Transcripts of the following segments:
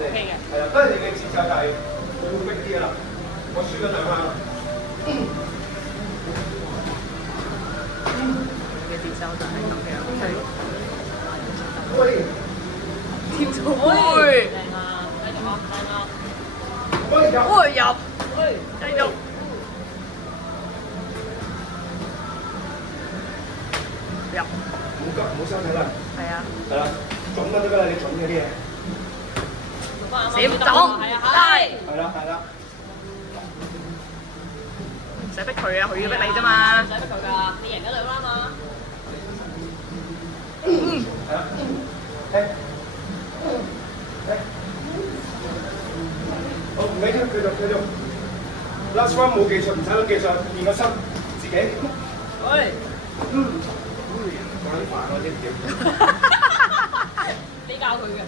OK 嘅。係啦，都係你嘅節奏就係要逼啲啦。我輸咗兩下啦。嘅節奏就係咁樣。喂，跳咗會。靚啊！繼續啊！靚啊！喂入。喂入。喂，繼續。入。唔好急，唔好收睇啦。係啊。係啦，準就得㗎啦，你準嗰啲嘢。閃總，係。係啦，係啦。唔使逼佢啊，佢要逼你啫嘛。唔使逼佢㗎，你贏咗兩啦嘛。係啦。聽。好，唔緊要，繼續。Last one 冇技術，唔使諗技術，練個心，自己。喂。講啲煩我啲屌。你教佢嘅。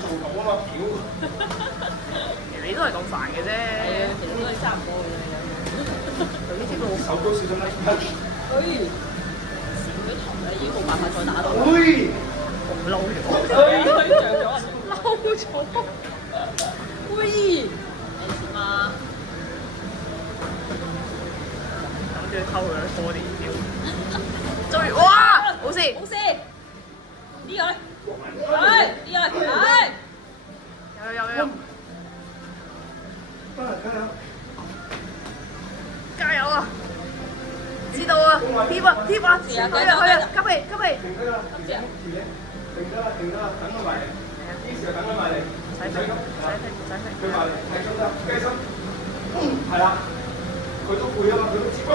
做到啊嘛，屌！你都係咁煩嘅啫。其實都係差唔多嘅啫。佢呢隻都好手高小心啦。閃咗頭啦，已經冇辦法再打到。喂！好嬲咗。佢着咗。嬲咗。喂！你閃啊！諗住偷佢拖啲料。追！哇！好事！好事！呢個咧，係呢個係。有。加油啊！知道啊！貼啊！去啊！急氣！停得啦！停得啦！等佢埋嚟。呢時候等佢埋嚟。唔使佢埋嚟，睇中得，雞心。係啦。佢都攰啊嘛，佢都接啊。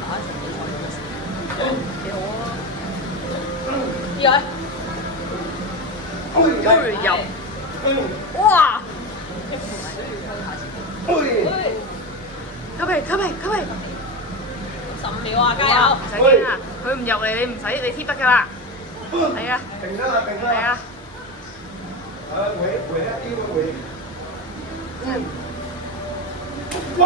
打一場比賽幾好啊！呢個咧。入！哇！吸氣15秒啊，加油！唔使驚啊！佢唔入嚟，你唔使你貼得㗎啦。係啊。停得啦！係啊。回一啲會。哇！